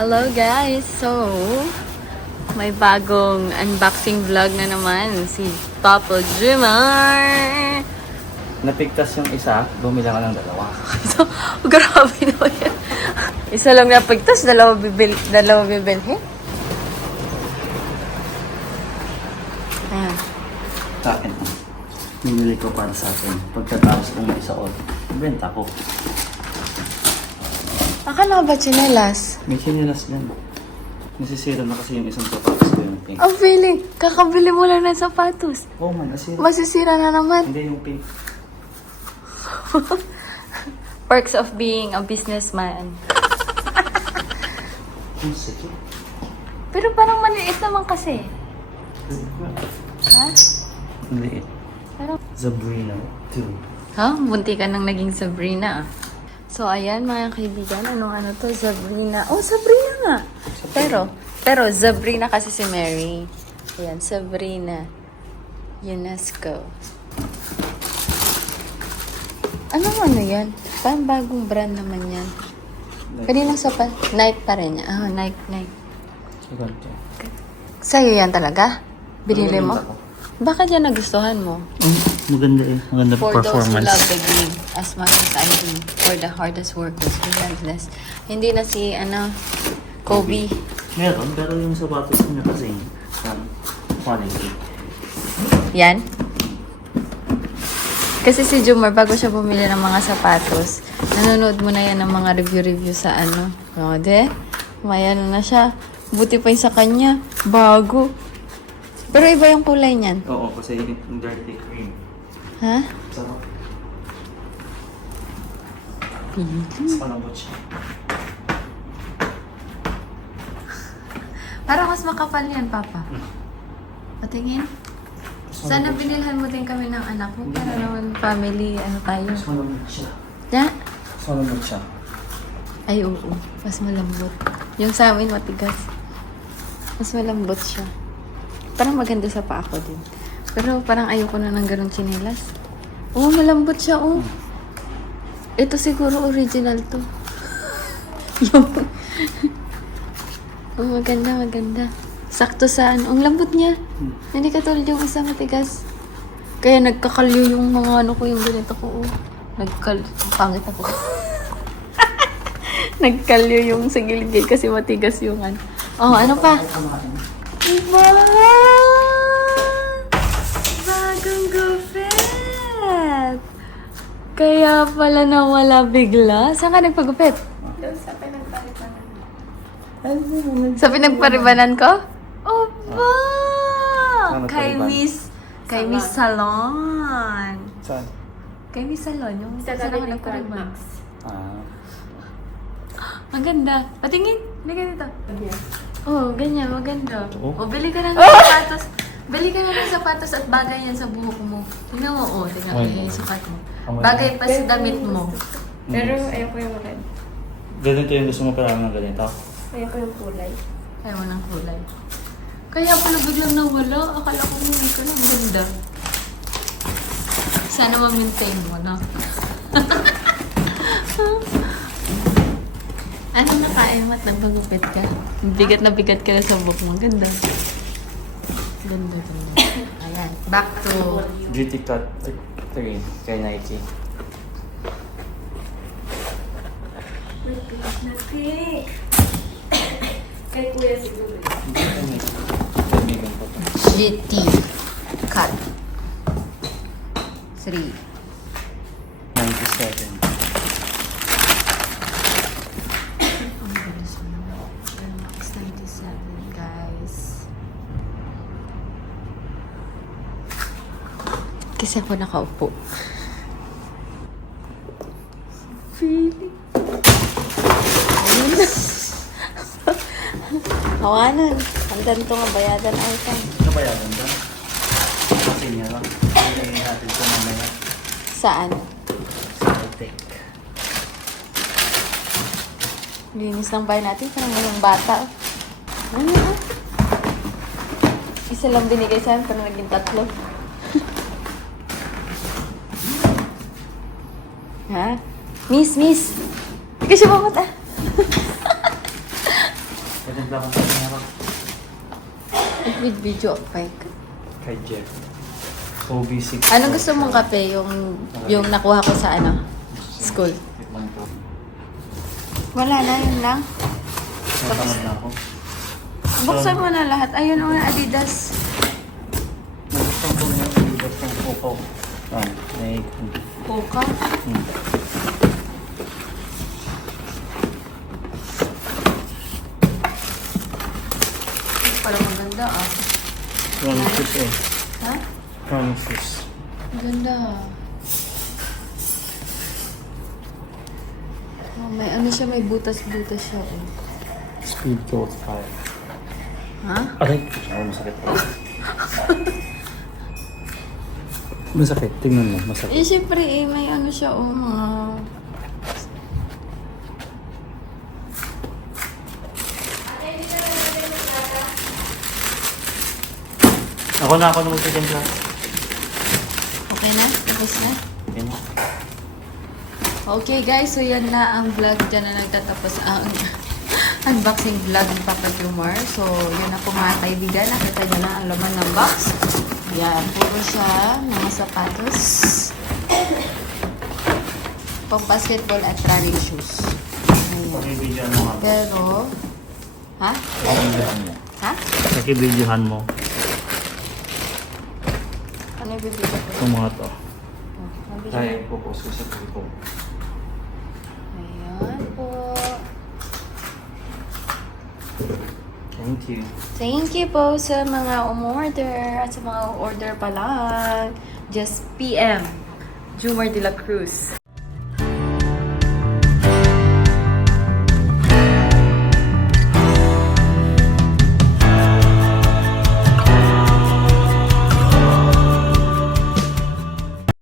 Hello guys! So, may bagong unboxing vlog na naman si Papa Jimmer! Napigtas yung isa, bumili ka ng dalawa. So, grabe naman yan. Isa lang napigtas, dalawa bibilhin. Ayan. Sa akin, binili ko para sa akin. Pagkatapos kong may isa benta ko. Akala ba chinelas? May sinilas din. Nasisira na kasi yung isang sapatos ko yung pink. Ang feeling, kakabili mo lang ng sapatos. Oo man, nasira. Masisira na naman. Hindi yung pink. Perks of being a businessman. Ang sakit. Pero parang maliit naman kasi. Ha? Maliit. Pero, Sabrina 2. ha? Bunti ka nang naging Sabrina. So, ayan mga kaibigan. Ano to? Sabrina. Oh, Sabrina nga. Pero Sabrina kasi si Mary. Ayan, Sabrina. UNESCO. Ano yan? Parang bagong brand naman yan. Kaninang sapat? Nike pa rin. Ah, Nike. Sigal to. Sa'yo yan talaga? Binili mo? Binibenta ko. Bakit yan nagustuhan mo? Maganda eh. Maganda For those who performance. love the game as much as I do. For the hardest workers, relentless. Hindi na si, Kobe. Meron, pero yung sapatos niya kasi quality. Yan? Kasi si Jumar, bago siya bumili ng mga sapatos, nanonood mo na yan ng mga review sa O, may na siya. Buti pa yung sa kanya. Bago. Pero iba yung kulay niyan. Oo, kasi yung dirty cream. Ha? Sarap. Pili. Mas malambot siya. Parang mas makapal yan, Papa. Patingin. Sana binilhan mo din kami ng anak ko para naman family, tayo. Mas malambot siya. Ya? Mas malambot siya. Ay, oo. Mas malambot. Yung sa amin, matigas. Mas malambot siya. Parang maganda sa paa ko din. Pero parang ayoko na ng ganong tsinelas. Oo, malambot siya, oh. Ito siguro original to. Yung... oh, maganda. Sakto sa Ang lambot niya. Hindi katulad yung isang matigas. Kaya nagkakalyo yung mga ko, yung ganito ko, oh. Pangit ako. Nagkalyo yung sa gilid kasi matigas yung Oh, ano pa? Diba? Bagong gupit! Kaya pala nawala bigla. Saan ka nagpagupit? Doon sa pinagpalipanan. Sa pinagparibanan ko? Oba! Ano Kay pariban? Miss Salon. Saan? Kay Miss Salon. Yung Sa saan ako tabi ni nagpariban. Max. Maganda. Patingin. Halika dito. Oh, ganyan. Maganda. Oo. Oh, bili ka na ng sapatos. Bili ka na ng sapatos at bagay yan sa buhok mo. Tingnan mo, oh. Tingnan mo yung sukat mo. Bagay pa sa damit mo. Pero ayoko yung red. Ganito yung gusto mo parang ng ganito? Ayoko yung kulay. Ayaw mo ng kulay. Kaya pala biglang nawala. Akala ko hindi ka lang ganda. Sana ma-maintain mo, no? Ano nakain mo at nagpagupit ka? Bigat na bigat ka na sa buhok mo. Ganda. Ganda. Ayan. Back to... Beauty Cut 3 kay Nike. Nati! Kay kuya siguro. Kaibigan ko to. GT Cut 3. 97. Ang bilis mo. Max 97, guys. Kasi ako nakaupo. Feeling. Ayun na. Hawanan. Ang ganito nga bayadan ay ka. Kabayaran ba? Kasi niya lang. Hindi natin ito mamaya. Saan? Sa Altec. Linis ng bahay natin. Parang walang bata. Ano ah? Isa lang binigay sa akin, pero naging 3. Ha? Miss! Hindi ka siya mamata. lang akong pinaharap With video of Pike. kay Jeff. OB6. Anong gusto mong kape? Yung nakuha ko sa ano? School. Tikman ko. Wala na, yun lang. Natamad na ako. Buksan mo na lahat. Ayun o, Adidas. Nagustuhan ko na yung Adidas ng Coco. May... Puka. Parang maganda ah. Promises eh. Ha? Promises. Maganda. Oh, may ano siya, may butas-butas siya eh. Speed Gold 5. Ha? Aray! Ay, masakit pa. Masakit. Tingnan mo. Masakit. Eh, syempre eh, may ano siya oh, mga... Ako na ako nung second class. Okay na? Tapos na? Okay na. Okay guys, so yan na ang vlog. Diyan na nagtatapos ang unboxing vlog ni Papa Jomar. So, yun na po mga kaibigan. Nakita nyo na ang laman ng box. Yan, puro siya. Mga sapatos. Pang basketball at running shoes. Ayan. Nakibidyohan mo nga. Pero, ha? Nakibidyohan mo. Ha? Nakibidyohan mo. Ano yung bibigyan ko? Itong mga to. Mabili. Kaya ipopost ko sa grupo. Ayan po. Thank you. Thank you po sa mga umorder at sa mga order pa lang. Just PM. Jomar de la Cruz.